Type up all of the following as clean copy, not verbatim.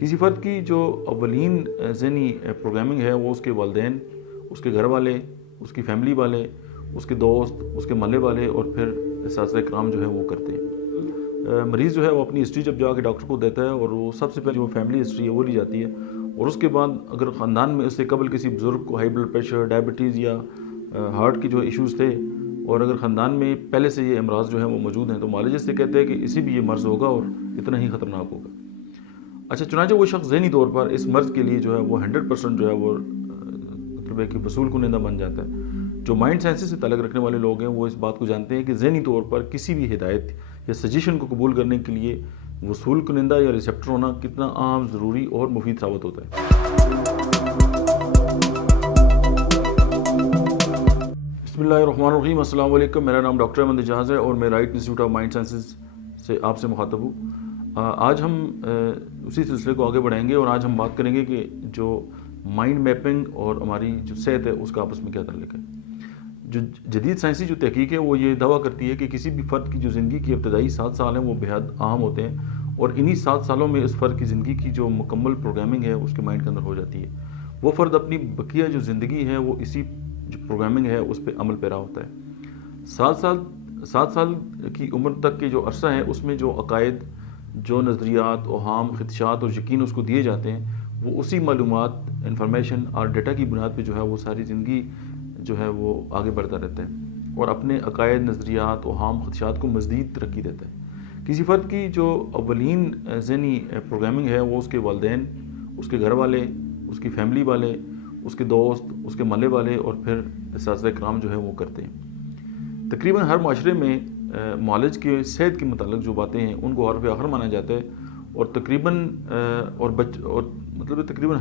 کسی فرد کی جو اولین ذہنی پروگرامنگ ہے وہ اس کے والدین، اس کے گھر والے، اس کی فیملی والے، اس کے دوست، اس کے محلے والے اور پھر اساتذہ کرام جو ہے وہ کرتے ہیں۔ مریض جو ہے وہ اپنی ہسٹری جب جا کے ڈاکٹر کو دیتا ہے اور وہ سب سے پہلے جو فیملی ہسٹری ہے وہ لی جاتی ہے، اور اس کے بعد اگر خاندان میں اس سے قبل کسی بزرگ کو ہائی بلڈ پریشر، ڈائبٹیز یا ہارٹ کی جو ایشوز تھے، اور اگر خاندان میں پہلے سے یہ امراض جو ہیں وہ موجود ہیں، تو معالجے سے کہتے ہیں کہ اسی بھی یہ مرض ہوگا اور اتنا ہی خطرناک ہوگا۔ اچھا، چنانچہ وہ شخص ذہنی طور پر اس مرض کے لیے جو ہے وہ 100% جو ہے وہ مطلب ہے کہ وصول کنندہ بن جاتا ہے۔ جو مائنڈ سائنسز سے تعلق رکھنے والے لوگ ہیں وہ اس بات کو جانتے ہیں کہ ذہنی طور پر کسی بھی ہدایت یا سجیشن کو قبول کرنے کے لیے وصول کنندہ یا ریسیپٹر ہونا کتنا عام، ضروری اور مفید ثابت ہوتا ہے۔ بسم اللہ الرحمن الرحیم، السلام علیکم۔ میرا نام ڈاکٹر احمد اجاز ہے اور میں right institute of mind sciences سے آپ سے مخاطب ہوں۔ آج ہم اسی سلسلے کو آگے بڑھائیں گے اور آج ہم بات کریں گے کہ جو مائنڈ میپنگ اور ہماری جو صحت ہے اس کا آپس میں کیا تعلق ہے۔ جو جدید سائنسی جو تحقیق ہے وہ یہ دعویٰ کرتی ہے کہ کسی بھی فرد کی جو زندگی کی ابتدائی 7 سال ہیں وہ بے حد اہم ہوتے ہیں، اور انہی 7 سالوں میں اس فرد کی زندگی کی جو مکمل پروگرامنگ ہے اس کے مائنڈ کے اندر ہو جاتی ہے۔ وہ فرد اپنی بقیہ جو زندگی ہے وہ اسی جو پروگرامنگ ہے اس پہ عمل پیرا ہوتا ہے۔ 7 سال کی عمر تک کے جو عرصہ ہے اس میں جو عقائد، جو نظریات، اوہام، خدشات اور یقین اس کو دیے جاتے ہیں، وہ اسی معلومات، انفارمیشن اور ڈیٹا کی بنیاد پہ جو ہے وہ ساری زندگی جو ہے وہ آگے بڑھتا رہتا ہے اور اپنے عقائد، نظریات، اوہام، خدشات کو مزید ترقی دیتا ہے۔ کسی فرد کی جو اولین ذہنی پروگرامنگ ہے وہ اس کے والدین، اس کے گھر والے، اس کی فیملی والے، اس کے دوست، اس کے محلے والے اور پھر اساتذہ کرام جو ہے وہ کرتے ہیں۔ تقریباً ہر معاشرے میں معالج کے صحت کے متعلق جو باتیں ہیں ان کو حرف آخر مانا جاتا ہے، اور تقریباً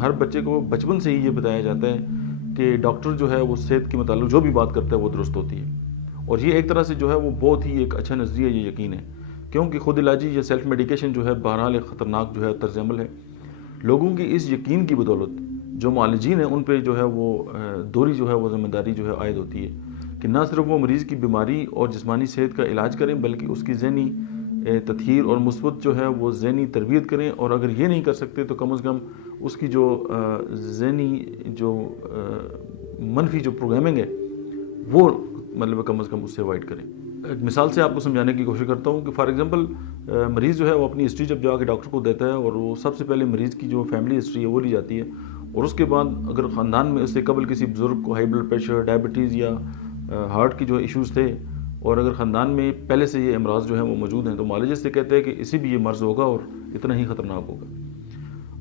ہر بچے کو بچپن سے ہی یہ بتایا جاتا ہے کہ ڈاکٹر جو ہے وہ صحت کے متعلق جو بھی بات کرتا ہے وہ درست ہوتی ہے، اور یہ ایک طرح سے جو ہے وہ بہت ہی ایک اچھا نظریہ یہ یقین ہے، کیونکہ خود علاجی یا سیلف میڈیکیشن جو ہے بہرحال ایک خطرناک جو ہے طرز عمل ہے۔ لوگوں کی اس یقین کی بدولت جو معالجین ہیں ان پہ جو ہے وہ دوہری جو ہے وہ ذمہ داری جو ہے عائد ہوتی ہے کہ نہ صرف وہ مریض کی بیماری اور جسمانی صحت کا علاج کریں بلکہ اس کی ذہنی تطہیر اور مثبت جو ہے وہ ذہنی تربیت کریں، اور اگر یہ نہیں کر سکتے تو کم از کم اس کی جو ذہنی جو منفی جو پروگرامنگ ہے وہ مطلب کم از کم اس سے اوائڈ کریں۔ ایک مثال سے آپ کو سمجھانے کی کوشش کرتا ہوں کہ فار ایگزامپل مریض جو ہے وہ اپنی ہسٹری جب جا کے ڈاکٹر کو دیتا ہے اور وہ سب سے پہلے مریض کی جو فیملی ہسٹری ہے وہ لی جاتی ہے، اور اس کے بعد اگر خاندان میں اس سے قبل کسی بزرگ کو ہائی بلڈ پریشر، ڈائبٹیز یا ہارٹ کی جو ایشوز تھے، اور اگر خاندان میں پہلے سے یہ امراض جو ہیں وہ موجود ہیں، تو معالجے سے کہتے ہیں کہ اسی بھی یہ مرض ہوگا اور اتنا ہی خطرناک ہوگا۔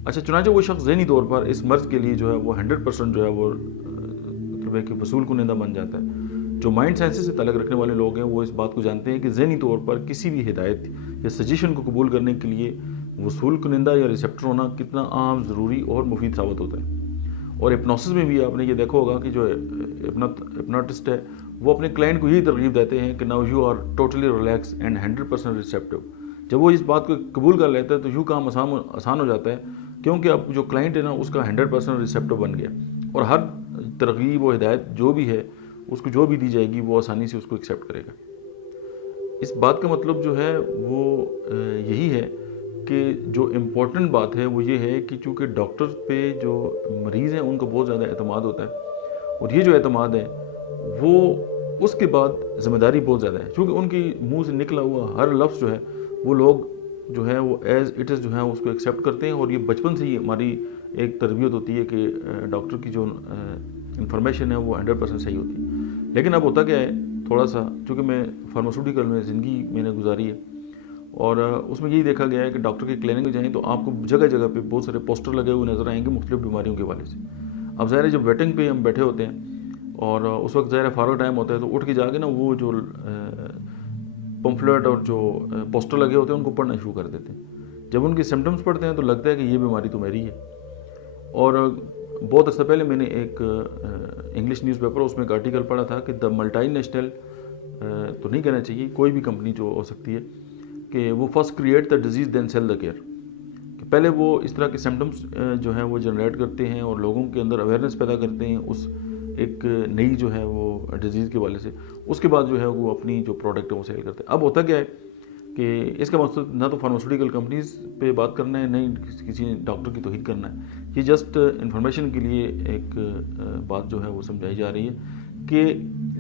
اچھا، چنانچہ وہ شخص ذہنی طور پر اس مرض کے لیے جو ہے وہ 100% جو ہے وہ مطلب ہے کہ وصول کنندہ بن جاتا ہے۔ جو مائنڈ سائنسز سے تعلق رکھنے والے لوگ ہیں وہ اس بات کو جانتے ہیں کہ ذہنی طور پر کسی بھی ہدایت یا سجیشن کو قبول کرنے کے لیے وصول کنندہ یا ریسیپٹر ہونا کتنا عام، ضروری اور مفید ثابت ہوتا ہے۔ اور ہپنوسس میں بھی آپ نے یہ دیکھا ہوگا کہ جو ہپنوٹسٹ ہے وہ اپنے کلائنٹ کو یہی ترغیب دیتے ہیں کہ now you are totally relax and 100% receptive. جب وہ اس بات کو قبول کر لیتا ہے تو یوں کام آسان ہو جاتا ہے، کیونکہ اب جو کلائنٹ ہے نا اس کا 100% ریسیپٹیو بن گیا، اور ہر ترغیب و ہدایت جو بھی ہے اس کو جو بھی دی جائے گی وہ آسانی سے اس کو ایکسیپٹ کرے گا۔ اس بات کا مطلب جو ہے وہ یہی ہے کہ جو امپورٹنٹ بات ہے وہ یہ ہے کہ چونکہ ڈاکٹر پہ جو مریض ہیں ان کو بہت زیادہ اعتماد ہوتا ہے، اور یہ جو اعتماد ہے وہ اس کے بعد ذمہ داری بہت زیادہ ہے، چونکہ ان کی منہ سے نکلا ہوا ہر لفظ جو ہے وہ لوگ جو ہے وہ ایز اٹ از جو ہے اس کو ایکسیپٹ کرتے ہیں، اور یہ بچپن سے ہی ہماری ایک تربیت ہوتی ہے کہ ڈاکٹر کی جو انفارمیشن ہے وہ 100% صحیح ہوتی ہے۔ لیکن اب ہوتا کیا ہے، تھوڑا سا چونکہ میں فارماسیوٹیکل میں زندگی میں نے گزاری ہے، اور اس میں یہی دیکھا گیا ہے کہ ڈاکٹر کے کلینک میں جائیں تو آپ کو جگہ جگہ پہ بہت سارے پوسٹر لگے ہوئے نظر آئیں گے مختلف بیماریوں کے حوالے سے۔ اب ظاہر ہے جب ویٹنگ پہ ہم بیٹھے ہوتے ہیں اور اس وقت ظاہر ہے فارغ ٹائم ہوتا ہے تو اٹھ کے جا کے نا وہ جو پمفلٹ اور جو پوسٹر لگے ہوتے ہیں ان کو پڑھنا شروع کر دیتے ہیں۔ جب ان کے سمٹمز پڑھتے ہیں تو لگتا ہے کہ یہ بیماری تو میری ہے۔ اور بہت عرصہ پہلے میں نے ایک انگلش نیوز پیپر اس میں ایک آرٹیکل پڑھا تھا کہ دا ملٹی نیشنل تو نہیں کہنا چاہیے، کوئی بھی کمپنی جو ہو سکتی ہے، کہ وہ first create the disease then sell the care, کہ پہلے وہ اس طرح کے سمٹمز جو ہیں وہ جنریٹ کرتے ہیں اور لوگوں کے اندر اویئرنیس پیدا کرتے ہیں اس ایک نئی جو ہے وہ ڈیزیز کے حوالے سے، اس کے بعد جو ہے وہ اپنی جو پروڈکٹ ہے وہ سیل کرتے ہیں۔ اب ہوتا کیا ہے کہ اس کا مقصد نہ تو فارماسیوٹیکل کمپنیز پہ بات کرنا ہے، نہ ہی کسی ڈاکٹر کی توہین کرنا ہے. یہ جسٹ انفارمیشن کے لیے ایک بات جو ہے وہ سمجھائی جا رہی ہے کہ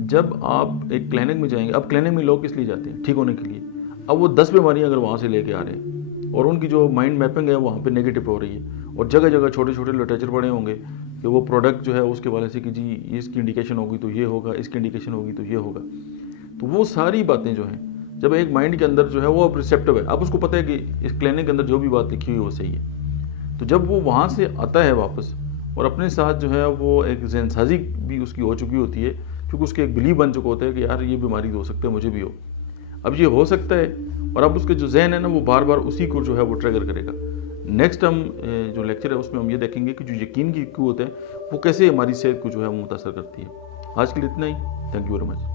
جب آپ ایک کلینک میں جائیں گے، اب کلینک میں لوگ کس لیے جاتے ہیں؟ ٹھیک ہونے کے لیے. اب وہ 10 بیماریاں اگر وہاں سے لے کے آ رہے ہیں اور ان کی جو مائنڈ میپنگ ہے وہاں پہ نیگیٹو ہو رہی ہے، اور جگہ جگہ چھوٹے چھوٹے لٹریچر پڑے ہوں گے کہ وہ پروڈکٹ جو ہے اس کے والے سے کہ جی اس کی انڈیکیشن ہوگی تو یہ ہوگا، اس کی انڈیکیشن ہوگی تو یہ ہوگا. تو وہ ساری باتیں جو ہیں جب ایک مائنڈ کے اندر جو ہے وہ ریسیپٹیو ہے، اب اس کو پتہ ہے کہ اس کلینک کے اندر جو بھی بات لکھی ہوئی ہے وہ صحیح ہے، تو جب وہ وہاں سے آتا ہے واپس اور اپنے ساتھ جو ہے وہ ایک ذہن سازی بھی اس کی ہو چکی ہوتی ہے، کیونکہ اس کے ایک بلیو بن چکا ہوتا ہے کہ یار یہ بیماری ہو سکتا ہے مجھے بھی ہو، اب یہ ہو سکتا ہے، اور اب اس کے جو ذہن ہے نا وہ بار بار اسی کو جو ہے وہ ٹریگر کرے گا. نیکسٹ ہم جو لیکچر ہے اس میں ہم یہ دیکھیں گے کہ جو یقین کی قوت ہے وہ کیسے ہماری صحت کو جو ہے وہ متاثر کرتی ہے. آج کے لیے اتنا ہی. Thank you very much.